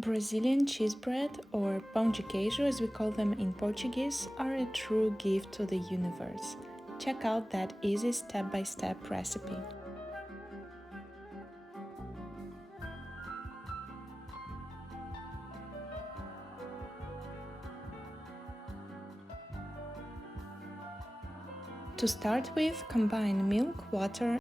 Brazilian cheese bread, or pão de queijo as we call them in Portuguese, are a true gift to the universe. Check out that easy step-by-step recipe. To start with, combine milk, water,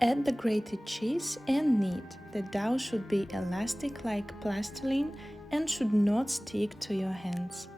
add the grated cheese and knead. The dough should be elastic like plasticine and should not stick to your hands.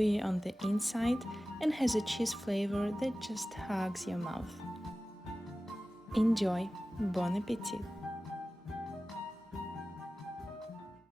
on the inside and has a cheese flavor that just hugs your mouth. Enjoy! Bon appetit!